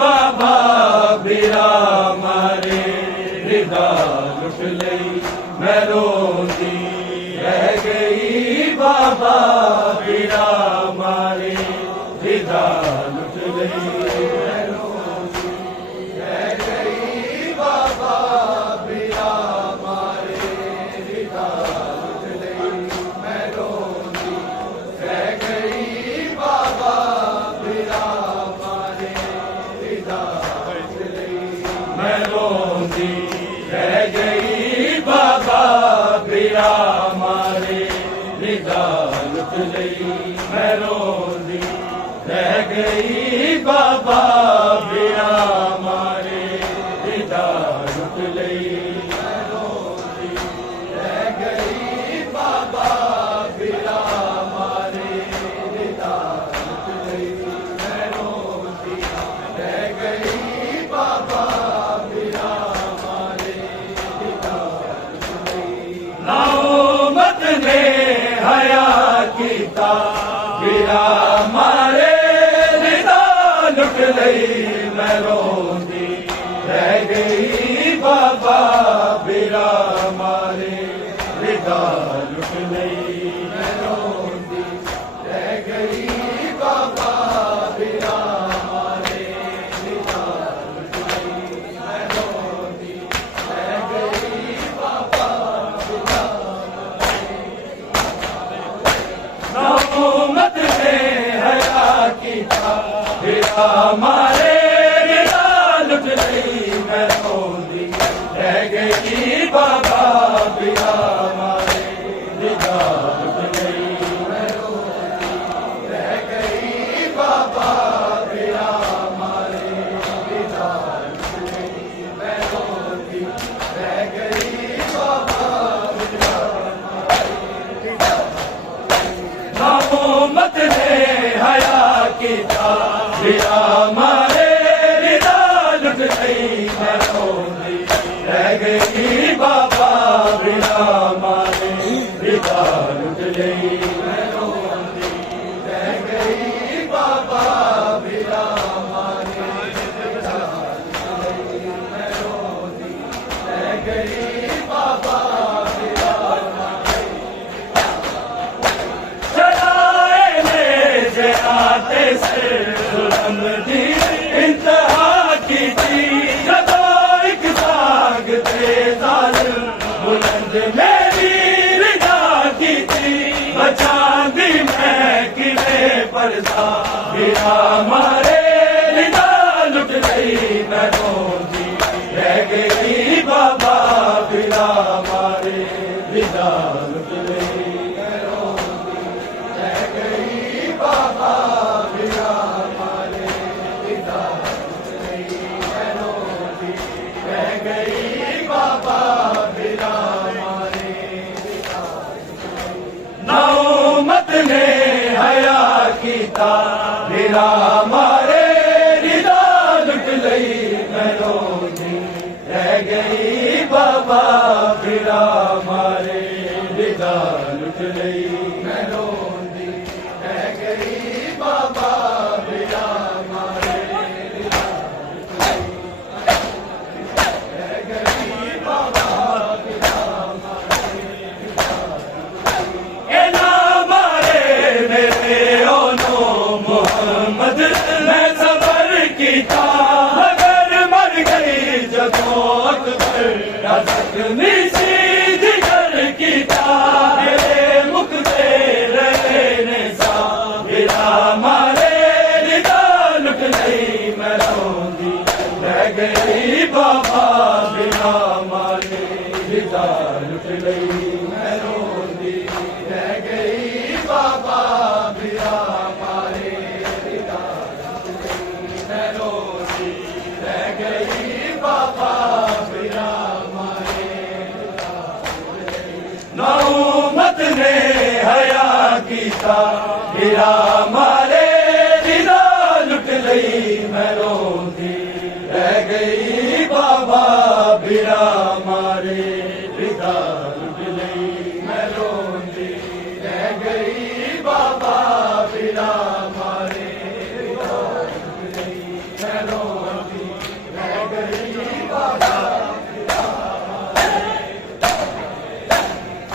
बाबा बिरा मारे रिदा लुट लई मैं रोंदी रह गई बाबा बिरा मारे रिदा लुट लई मैं रोंदी रह गई बाबा बिरा मारे रिदा लुट लई मैं रोंदी रह गई बाबा बिरा मैं रोंदी रह गई बाबा बिरा मारे रिदा लुट लई मैं रोंदी रह गई बाबा बिरा मारे रिदा लुट लई मैं रोंदी रह गई बाबा बिरा मारे रिदा लुट लई मैं रोंदी रह गई बाबा नौमत ने हया कीता बिरा मारे रिदा लुट लई मैं रोंदी रह गई बाबा बिरा मारे रिदा लुट लई मैं रोंदी रह गई बाबा बिरा मारे रिदा लुट लई मैं रोंदी रह गई बाबा नौमत ने हया कीता बिरा मारे रिदा लुट लई मैं रोंदी रह गई बाबा बिरा मारे रिदा लुट लई मैं रोंदी रह गई बाबा बिरा मारे रिदा लुट लई मैं रोंदी रह गई बाबा बिरा नौमत ने हया कीता बिरा मारे रिदा लुट लई मैं रोंदी रह गई बाबा बिरा मारे रिदा लुट लई मैं रोंदी रह गई बाबा बिरा मारे रिदा लुट लई मैं रोंदी रह गई बाबा बिरा आते से जुल्म दी इंतहा की थी जदों एक साग थे जालिम बुलंद मेरी रिदा की थी बचा दी मैं किले पर सा बिरा मारे रिदा लुट गई मैं रोंदी रह गई बाबा बिरा मारे रिदा लुट गई मैं रोंदी रह गई बाबा बिरा मारे रिदा लुट गई मैं रोंदी रह गई बाबा बिरा मारे रिदा लुट गई नौमत ने हया कीता बिरा मारे रिदा लुट लई मैं रोंदी रह गई बाबा बिरा मारे रिदा लुट लई मैं रोंदी रह गई बाबा बिरा मारे रिदा लुट लई रह गई बाबा बिरा मारे रिदा लुट लई ना मारे मेरे ओनो मोहम्मद मैं सबर कीता मगर मर गई जदों अकबर जख्मी सी जिगर कीता मेरे मुकदे रहने सा बिरा मारे रिदा लुट लई मैं रोंदी रह गई बाबा बिरा मारे रिदा लुट लई मैं रोंदी रह गई बाबा बिरा मारे रिदा लुट लई मैं रोंदी रह गई बाबा बिरा मारे रिदा लुट लई नौमत ने हया कीता बिरा मारे रिदा लुट लई मैं गई बाबा बिरा मारे रिदा लुट लई मैं रोंदी रह गई बाबा बिरा मारे रिदा लुट लई मैं रोंदी रह गई बाबा बिरा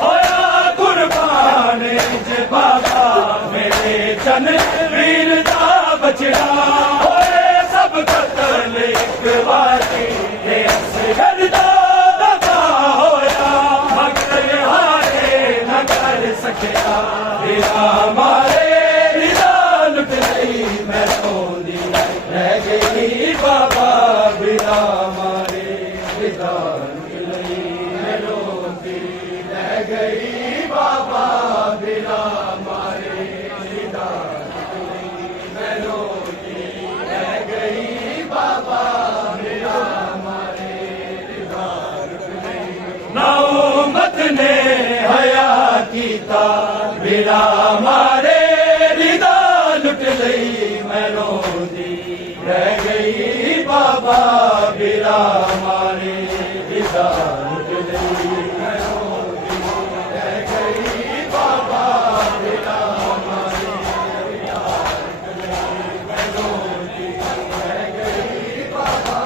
होया कुर्बान जे बाबा मेरे जन वीर दा बचड़ा होए सब कतल एक बारी ये असगर दा दगा होया मगर हारे न कर सकिया बिरा मारे रिदा लुट लई मैं रोंदी रह गई बाबा बिरा मारे रिदा लुट लई मैं रोंदी रह गई बाबा बिरा मारे रिदा लुट लई मैं रोंदी रह गई बाबा बिरा मारे रिदा लुट लई ना उम्मत ने हया कीता बिरा मारे रिदा लुट लई मैं रोंदी रह गई बाबा बिरा मारे रिदा लुट लई मैं रोंदी रह गई बाबा बिरा मारे रिदा लुट लई मैं रोंदी रह गई बाबा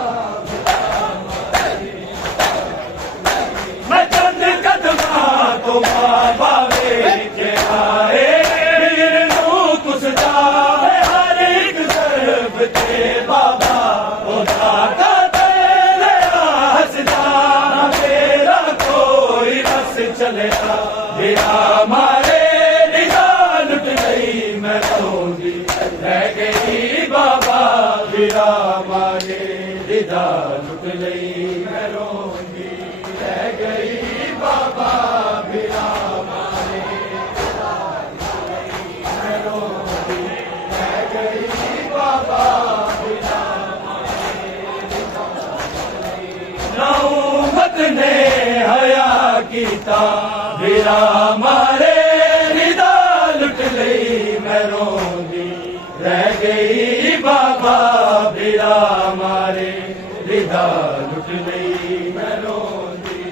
बिरा मारे मैं चंद कदमा तो बाबा के आए वीर नू कुसदा हर एक तरफ ते बाबा ओदा का तेरे हसदा मेरा कोई बस चलेगा बिरा मारे रिदा लुट गई मैं रोंदी रह गई बाबा बिरा मारे रिदा लुट गई मैं रोंदी रह गई बाबा बिरा मारे रिदा लुट गई मैं रोंदी रह गई बाबा बिरा ना उम्मत ने हया कीता बिरा मारे रिदा लुट लई मैं रोंदी रह गई बाबा बिरा मारे रिदा लुट लई मैं रोंदी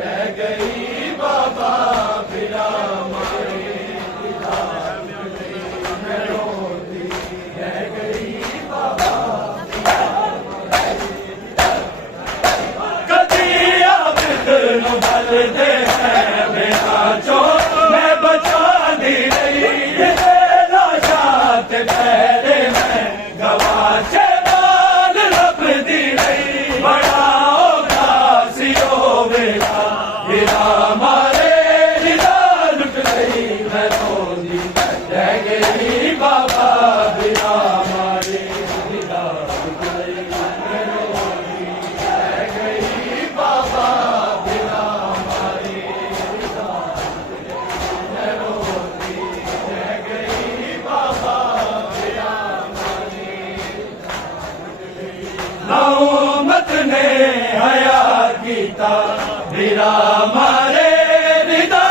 रह गई बाबा बिरा मारे रिदा लुट लई मैं रोंदी रह गई बाबा कदी आबिद नु बलदे हैं बिना चो मैं बचा दी रही लाशात पहले मैं गवाचे बाल लब दी रही बड़ा सियो बेला बिरा मारे रिदा लुट गई मैं रोंदी रह गई बाबा बिरा मारे रिदा लुट गई मैं रोंदी रह गई बाबा बिरा मारे रिदा लुट गई मैं रोंदी रह गई बाबा बिरा मारे ना उम्मत ने हया कीता बिरा मारे रिदा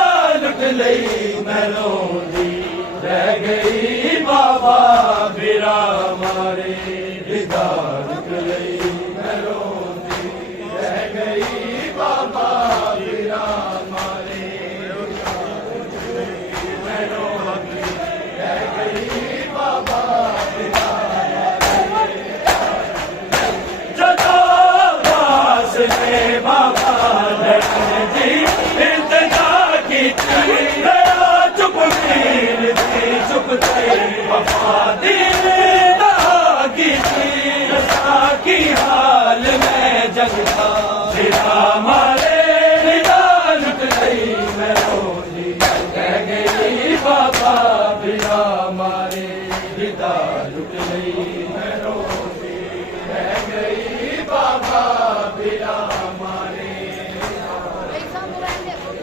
लुट लई मैं रोंदी रह गई बाबा बिरा मारे रिदा लुट लई मैं रोंदी रह गई बाबा बिरा मारे रिदा लुट लई मैं रोंदी रह गई बाबा बिरा जदाबास ने बाबा लड़न जी इंतजार की दया चुप मीर थी चुप थे वफा दिल की थी रसा की हाल में जगता बिरा मारे रिदा लुट गई मैं रोंदी रह गई बाबा बिरा मारे रिदा लुट गई मैं रोंदी रह गई बाबा बिरा मारे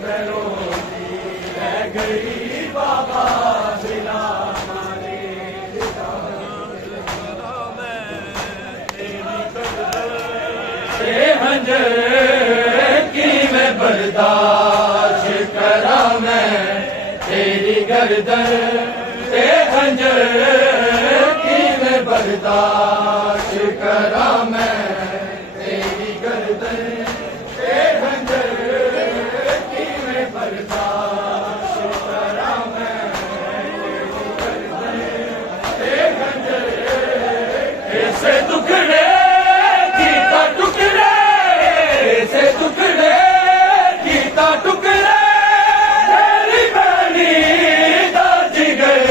मैं रोंदी रह गई बाबा बिरा मारे की मैं बर्दाश्त करा मैं तेरी गर्दन ते खंजर की मैं बर्दाश्त करा मैं ऐसे दुखड़े गीता टुकड़े, ऐसे दुखड़े गीता टुकड़े, तेरी बहनी दा जिगर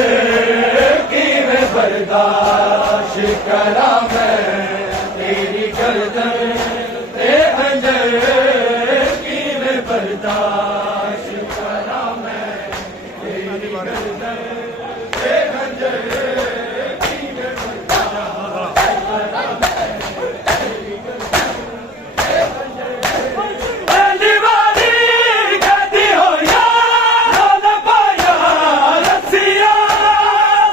की मैं बर्दाश्त करा मैं, तेरी गर्दन ते खंजर की मैं बर्दाश्त करा मैं, तेरी गर्दन ते खंजर की मैं बर्दाश्त करा मैं, तेरी गर्दन ते खंजर। पहली बारी कहती हो यार न पाया रसिया,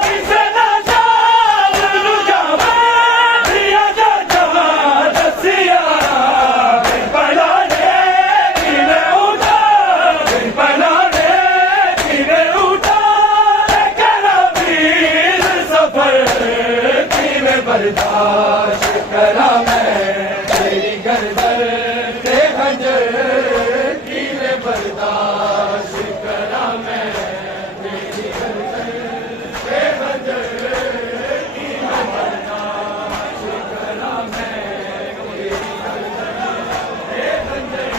किसे ना जान लू जावे दिया जा जा रसिया, बिन पहलाने की मैं उठा, बिन पहलाने की मैं उठा, लेकर वीर सफर की मैं बर्दाश्त करा मैं, तेरी गर्दन ते खंजर की मैं बर्दाश्त करा मैं, तेरी गर्दन ते खंजर की मैं बर्दाश्त करा मैं, तेरी गर्दन ते खंजर।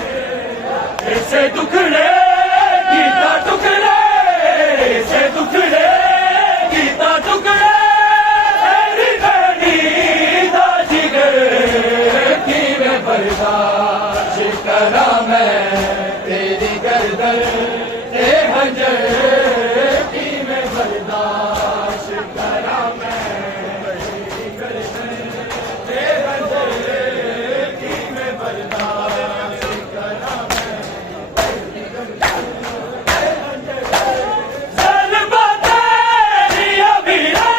ऐसे दुखड़े गीता टुकड़े, ऐसे दुखड़े गीता टुकड़े, तेरी बहनी दा जिगर की मैं बर्दाश्त करा मैं, तेरी गर्दन ते खंजर की मैं बर्दाश्त करा मैं, तेरी गर्दन ते खंजर की मैं बर्दाश्त करा मैं, तेरी गर्दन ते खंजर। ज़ल्फ़ां तेरिया वीरा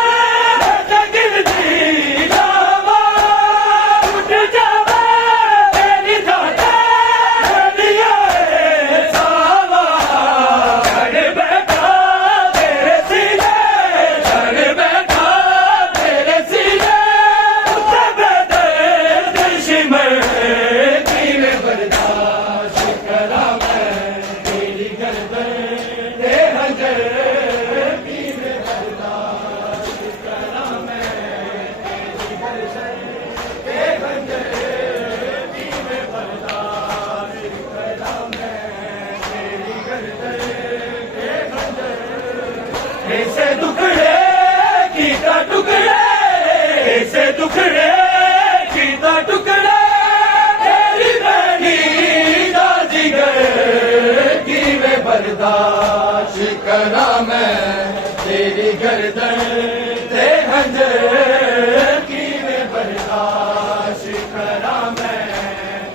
गिरदी जावा, उठ जावे तेरी दाता दुनिया सावा, चढ़ बैठा तेरे सीने, चढ़ बैठा तेरे सीने, उसे बेदर्द शिमर की मैं बर्दाश्त करा मैं, तेरी गर्दन ते खंजर की मैं बर्दाश्त करा मैं, तेरी गर्दन ते खंजर की मैं बर्दाश्त करा मैं, तेरी गर्दन ते खंजर। ऐसे दुखड़े गीता टुकड़े, ऐसे दुखड़े गीता टुकड़े, तेरी बहनी दा जिगर की मैं बर्दाश्त करा मैं, तेरी गर्दन ते खंजर की मैं बर्दाश्त करा मैं,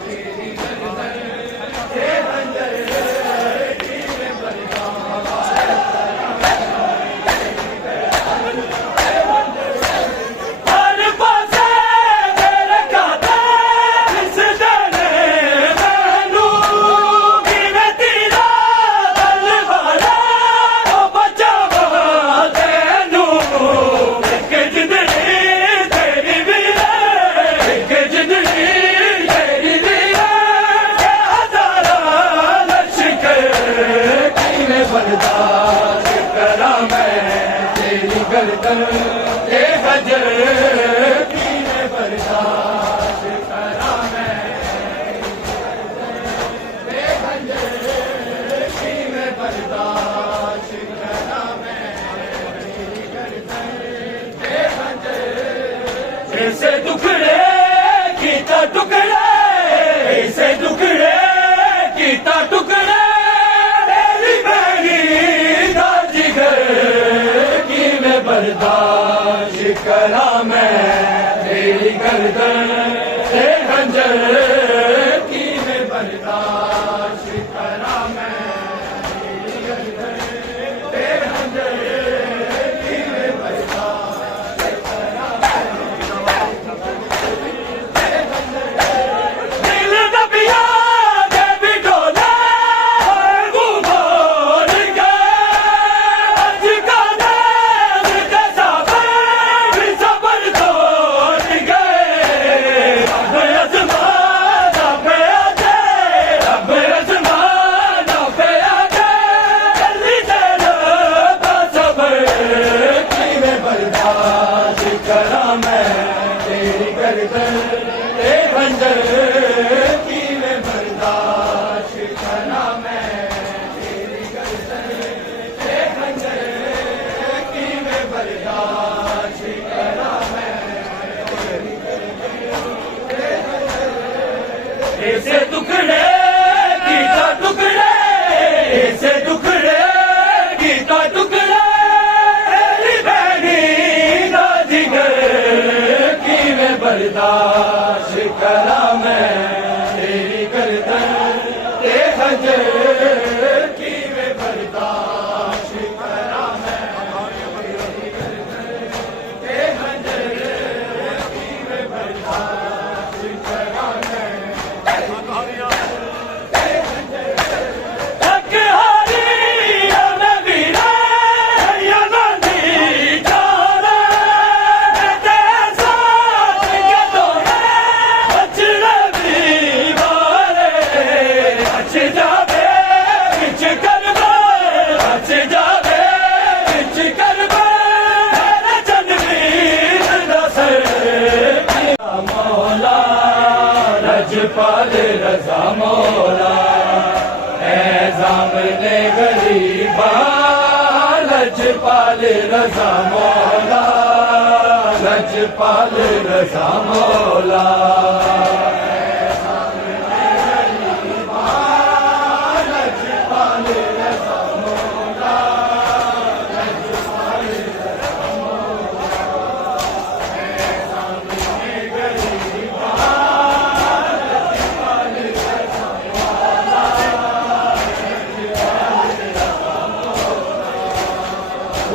तेरी गर्दन ते खंजर की मैं बर्दाश्त हर पासे मेरे कातिल इस देने मैनू, कि मैं तेरा तलवारा ओ बचावा तैनू, एक जिंदड़ी तेरी भी है, एक जिंदड़ी तेरी भी है, ये हज़ारां लश्कर की मैं बर्दाश्त करा मैं, तेरी गर्दन ते खंजर की मैं बर्दाश्त करा मैं, ते खंजर की मैं बर्दाश्त करा मैं, तेरी गर्दन ते खंजर। ऐसे दुखड़े गीता टुकड़े, ऐसे दुखड़े गीता टुकड़े, तेरी बहनी दा जिगर की मैं बर्दाश्त करा मैं, तेरी गर्दन ते खंजर की मैं बर्दाश्त करा मैं, तेरी गर्दन ते खंजर की मैं बर्दाश्त करा मैं। दिल दबिया के भी डोले बोल के, आज का दिन जैसा भी सबर तोड़ गए, गर्दन ते खंजर किवें बर्दाश्त करा मैं तेरी गर्दन ते खंजर किवें बर्दाश्त करा मैं ऐसे टुकड़े गीता टुकड़े ऐसे टुकड़े गीता टुकड़े तेरी बहनी दा जिगर किवें बर्दाश्त करा मैं तेरी गर्दन ते खंजर किवें बर्दाश्त करा मैं तेरी गर्दन ते खंजर किवें बर्दाश्त करा मैं लजपाल रजा मौला सामने गरीबा लजपाल रजा मौला लजपाल रजा मौला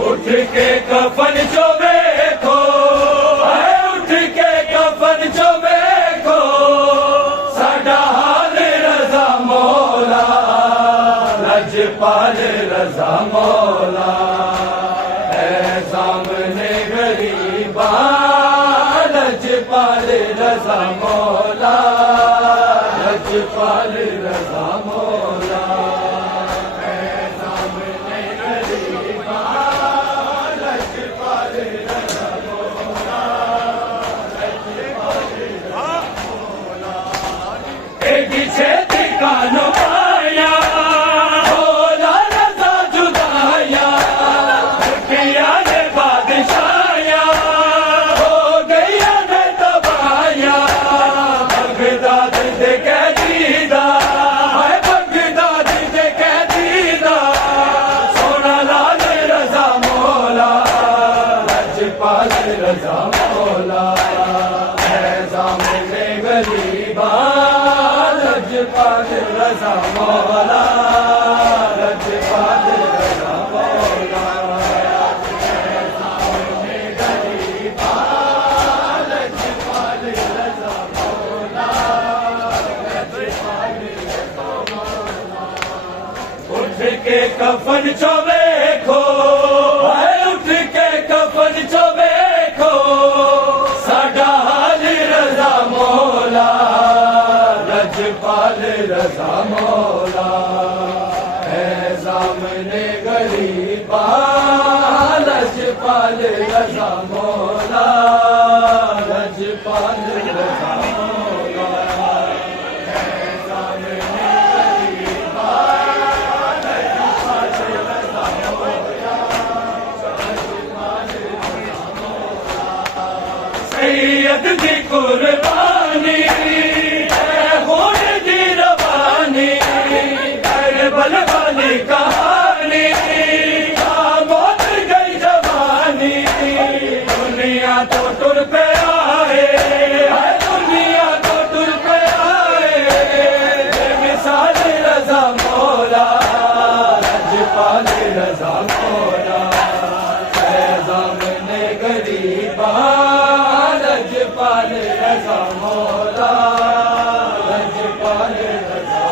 उठ के कफन जो देखो उठ के कफन जो देखो साडा हाल रजा मौला लजपाल रजा मौला सामने गरीबा लजपाल रजा मौला लजपाल रजा मौला कानो पाया होला रजा जुदाया किया ने बादशाया हो गया ने दबाया बगदाद दे कैदीदा है बगदाद दे कैदीदा सोना लाल रजा मौला लजपाल रजा मौला सामने गरीबा लजपाल रजा मौला लजपाल रजा मौला सामने गरीबा लजपाल रजा मौला लजपाल रजा मौला उठ के कफन चो देखो उठ के कफन चो देखो साडा हाल रजा मौला लजपाल रजा मौला सामने गरीबा लजपाल रजा मौला लजपाल रजा मौला सामने गरीबा लजपाल रजा मौला सैयद दी कुर्बानी करबल वाली कहानी मौत गई जवानी दुनिया तो टुर पे आए दुनिया तो टुर पे आए मिसाल रजा मौला लजपाल रजा मौला सामने गरीबा लजपाल रजा मौला लजपाल रजा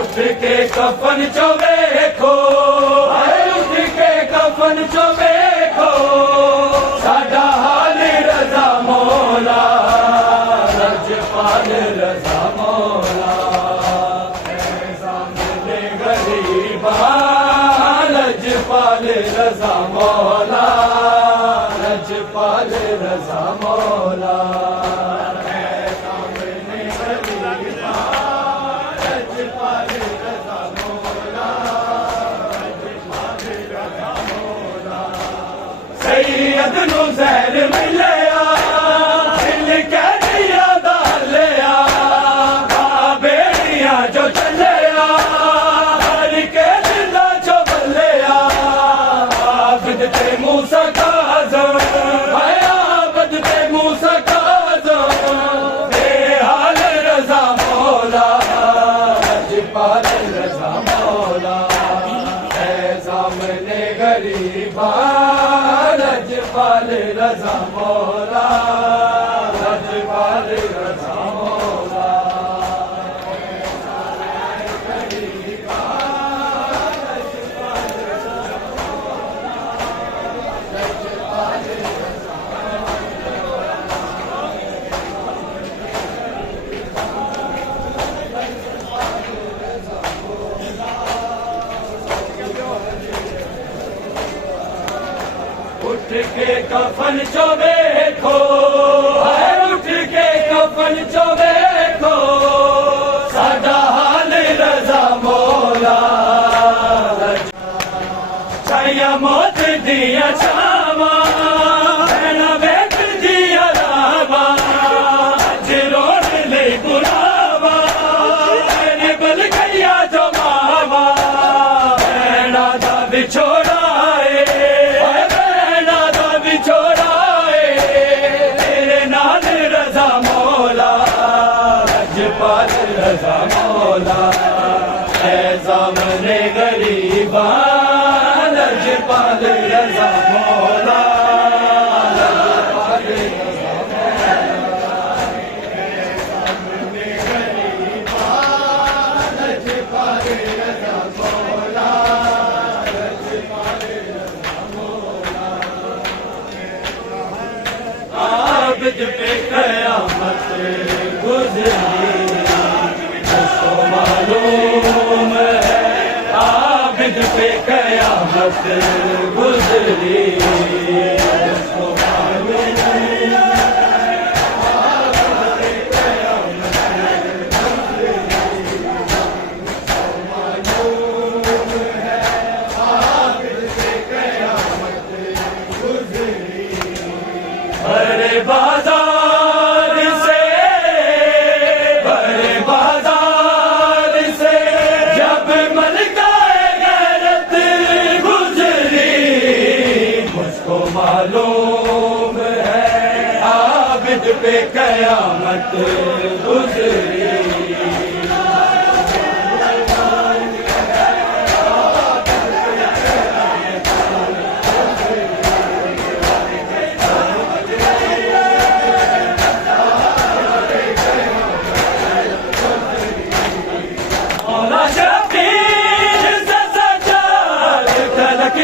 उठ के कफन चो देखो उठ के कफन चो देखो साडा हाल रजा मौला लजपाल रजा मौला मौला सामने गरीबा लजपाल रजा मौला लजपाल रजा मौला सामने गरीबा लजपाल रजा मौला लजपाल रजा मौला सैयद नु ज़हर मिलया दिल के दिया दालिया बेड़िया जो चलिया हर के दिला जो बलिया आबद ते मूसा काज़म आबद ते मूसा काज़म हाल रजा मौला लजपाल रजा मौला सामने गरीबा लजपाल रजा मौला लजपाल रजा मौला उठ के कफन चो देखो उठ के कफन चो देखो साडा हाल रजा मौला छाया मौत दिया छावा रहना बेट दिया रावा अज रोड ले बुलावा मैंने बल गया जो मावा रहना दा बिछोड़ा लजपाल रजा मौला सामने गरीबा लजपाल रजा मौला लजपाल रजा सामने गरीबा लजपाल रजा मौला लजपाल रजा मौला आबिद पे कयामत गुजरी उसको मालूम है आबिद पे कयामत गुजरी उसको मालूम है आबिद पे कयामत गुजरी उसको मालूम है आबिद पे कयामत गुजरी अरे बाजार मालूम है आबिद पे कयामत गुजरी मौला शबीर से सजाद तलक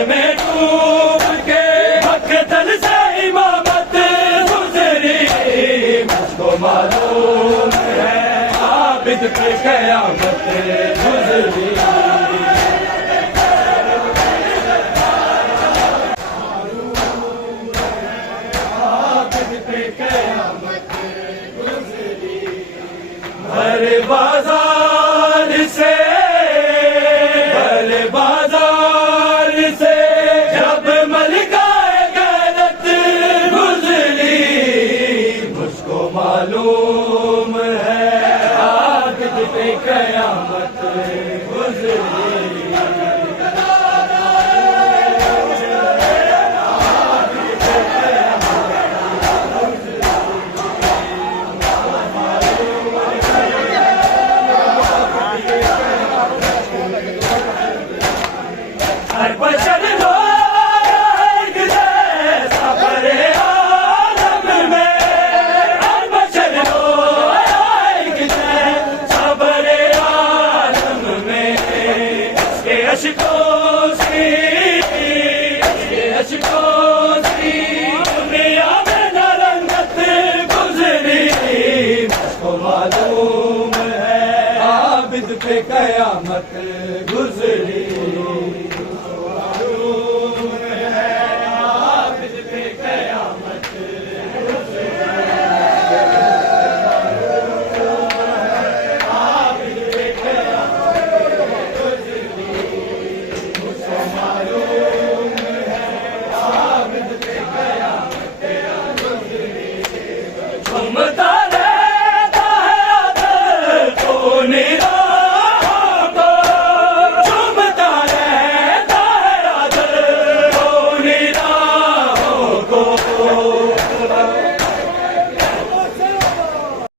में डूब के मक्तल से इमामत गुजरी मुझको मालूम है आबिद पे कयामत गुजरी आबिद पे कयामत गुजरी हर बाजार से जब मलकाए गैरत गुजरी मुझको मालूम है आबिद पे कयामत गुजरी अशकों से, अशकों से दुनिया में न रंगत गुजरी, मुझको मालूम है आबिद पे कयामत गुजरी।